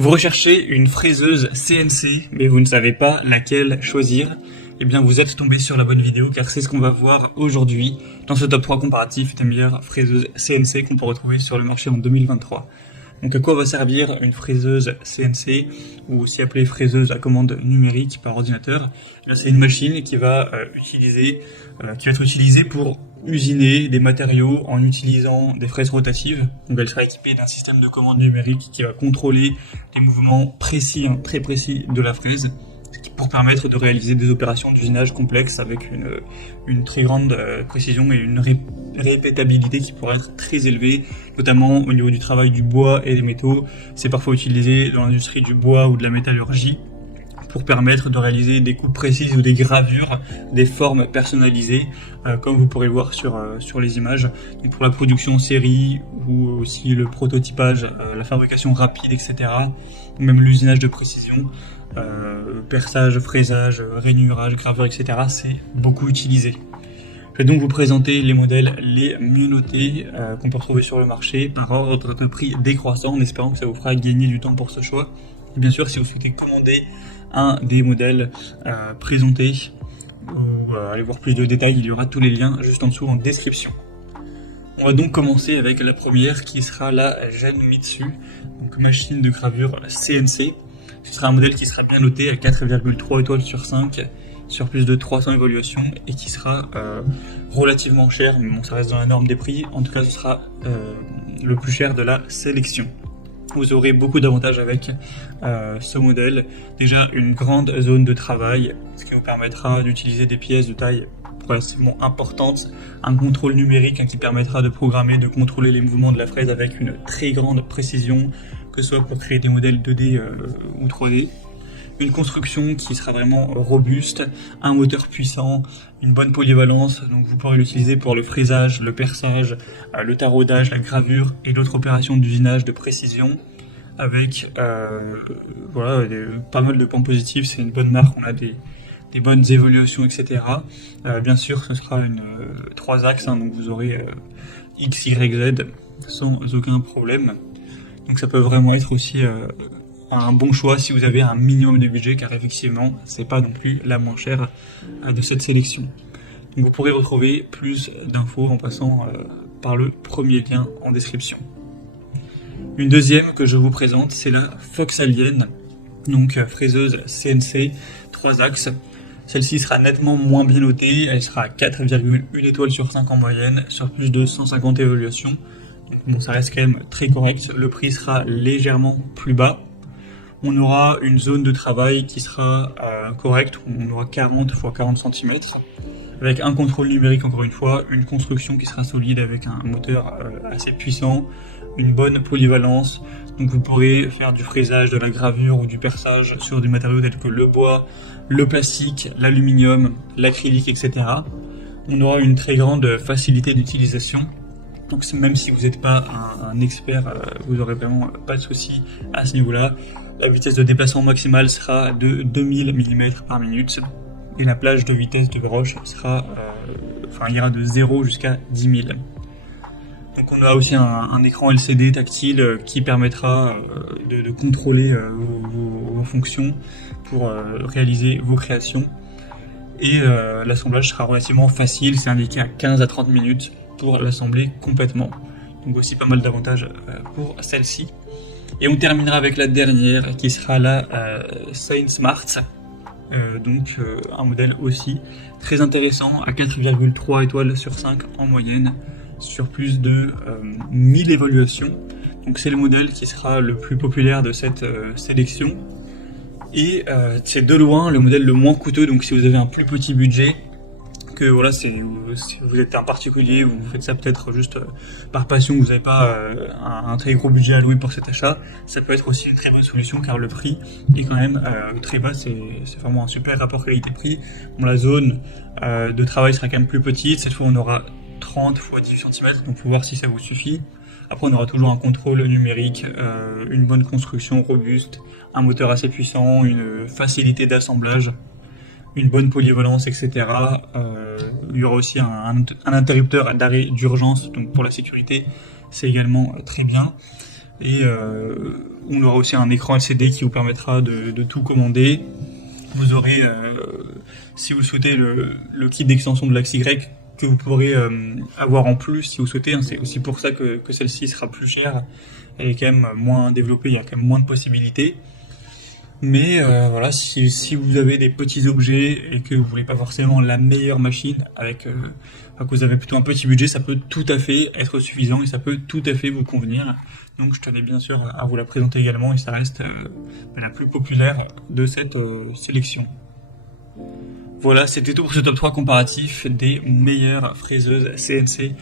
Vous recherchez une fraiseuse CNC, mais vous ne savez pas laquelle choisir. Eh bien, vous êtes tombé sur la bonne vidéo, car c'est ce qu'on va voir aujourd'hui dans ce top 3 comparatif des meilleures fraiseuses CNC qu'on peut retrouver sur le marché en 2023. Donc, à quoi va servir une fraiseuse CNC, ou aussi appelée fraiseuse à commande numérique par ordinateur? C'est une machine qui va être utilisée pour usiner des matériaux en utilisant des fraises rotatives. Donc, elle sera équipée d'un système de commande numérique qui va contrôler les mouvements précis, très précis de la fraise, pour permettre de réaliser des opérations d'usinage complexes avec une très grande précision et une répétabilité qui pourrait être très élevée, notamment au niveau du travail du bois et des métaux. C'est parfois utilisé dans l'industrie du bois ou de la métallurgie pour permettre de réaliser des coupes précises ou des gravures, des formes personnalisées, comme vous pourrez le voir sur les images. Donc pour la production série ou aussi le prototypage, la fabrication rapide, etc. Ou même l'usinage de précision, perçage, fraisage, rainurage, gravure, etc. c'est beaucoup utilisé. Je vais donc vous présenter les modèles les mieux notés qu'on peut retrouver sur le marché par ordre de prix décroissant, en espérant que ça vous fera gagner du temps pour ce choix. Et bien sûr, si vous souhaitez commander un des modèles présentés ou aller voir plus de détails, il y aura tous les liens juste en dessous en description. On va donc commencer avec la première qui sera la Genmitsu, donc machine de gravure CNC. Ce sera un modèle qui sera bien noté à 4,3 étoiles sur 5 sur plus de 300 évaluations et qui sera relativement cher, mais bon, ça reste dans la norme des prix. En tout cas, ce sera le plus cher de la sélection. Vous aurez beaucoup d'avantages avec ce modèle. Déjà, une grande zone de travail, ce qui vous permettra d'utiliser des pièces de taille relativement importante, un contrôle numérique qui permettra de programmer, de contrôler les mouvements de la fraise avec une très grande précision, que ce soit pour créer des modèles 2D ou 3D. Une construction qui sera vraiment robuste, un moteur puissant, une bonne polyvalence, donc vous pourrez l'utiliser pour le fraisage, le perçage, le taraudage, la gravure et d'autres opérations d'usinage de précision, avec pas mal de points positifs. C'est une bonne marque, on a des bonnes évolutions, etc. Bien sûr, ce sera une 3 axes, donc vous aurez X, Y, Z sans aucun problème. Donc ça peut vraiment être aussi un bon choix si vous avez un minimum de budget, car effectivement, c'est pas non plus la moins chère de cette sélection. Donc vous pourrez retrouver plus d'infos en passant par le premier lien en description. Une deuxième que je vous présente, c'est la Fox Alien, donc fraiseuse CNC 3 axes. Celle-ci sera nettement moins bien notée, elle sera à 4,1 étoiles sur 5 en moyenne, sur plus de 150 évaluations. Bon, ça reste quand même très correct, le prix sera légèrement plus bas. On aura une zone de travail qui sera correcte, on aura 40 x 40 cm, avec un contrôle numérique encore une fois, une construction qui sera solide avec un moteur assez puissant, une bonne polyvalence. Donc vous pourrez faire du fraisage, de la gravure ou du perçage sur des matériaux tels que le bois, le plastique, l'aluminium, l'acrylique, etc. On aura une très grande facilité d'utilisation. Donc même si vous n'êtes pas un expert, vous n'aurez vraiment pas de souci à ce niveau-là. La vitesse de déplacement maximale sera de 2000 mm par minute et la plage de vitesse de broche ira de 0 jusqu'à 10 000. Donc on a aussi un écran LCD tactile qui permettra de contrôler vos fonctions pour réaliser vos créations. Et l'assemblage sera relativement facile, c'est indiqué à 15 à 30 minutes pour l'assembler complètement. Donc aussi pas mal d'avantages pour celle-ci. Et on terminera avec la dernière qui sera la SainSmart, un modèle aussi très intéressant à 4,3 étoiles sur 5 en moyenne sur plus de 1000 évaluations. Donc c'est le modèle qui sera le plus populaire de cette sélection et c'est de loin le modèle le moins coûteux. Donc si vous avez un plus petit budget, que voilà, si vous êtes un particulier, vous faites ça peut-être juste par passion, vous n'avez pas un très gros budget alloué pour cet achat, ça peut être aussi une très bonne solution, car le prix est quand même très bas. C'est vraiment un super rapport qualité-prix. Bon, la zone de travail sera quand même plus petite, cette fois on aura 30 x 18 cm, donc il faut voir si ça vous suffit. Après on aura toujours un contrôle numérique, une bonne construction robuste, un moteur assez puissant, une facilité d'assemblage, une bonne polyvalence, etc. Il y aura aussi un interrupteur d'arrêt d'urgence, donc pour la sécurité, c'est également très bien. Et on aura aussi un écran LCD qui vous permettra de tout commander. Vous aurez, si vous le souhaitez, le kit d'extension de l'axe Y que vous pourrez avoir en plus si vous souhaitez. C'est aussi pour ça que celle-ci sera plus chère. Elle est quand même moins développée, il y a quand même moins de possibilités. Mais voilà, si vous avez des petits objets et que vous voulez pas forcément la meilleure machine, que vous avez plutôt un petit budget, ça peut tout à fait être suffisant et ça peut tout à fait vous convenir. Donc je tenais bien sûr à vous la présenter également et ça reste la plus populaire de cette sélection. Voilà, c'était tout pour ce top 3 comparatif des meilleures fraiseuses CNC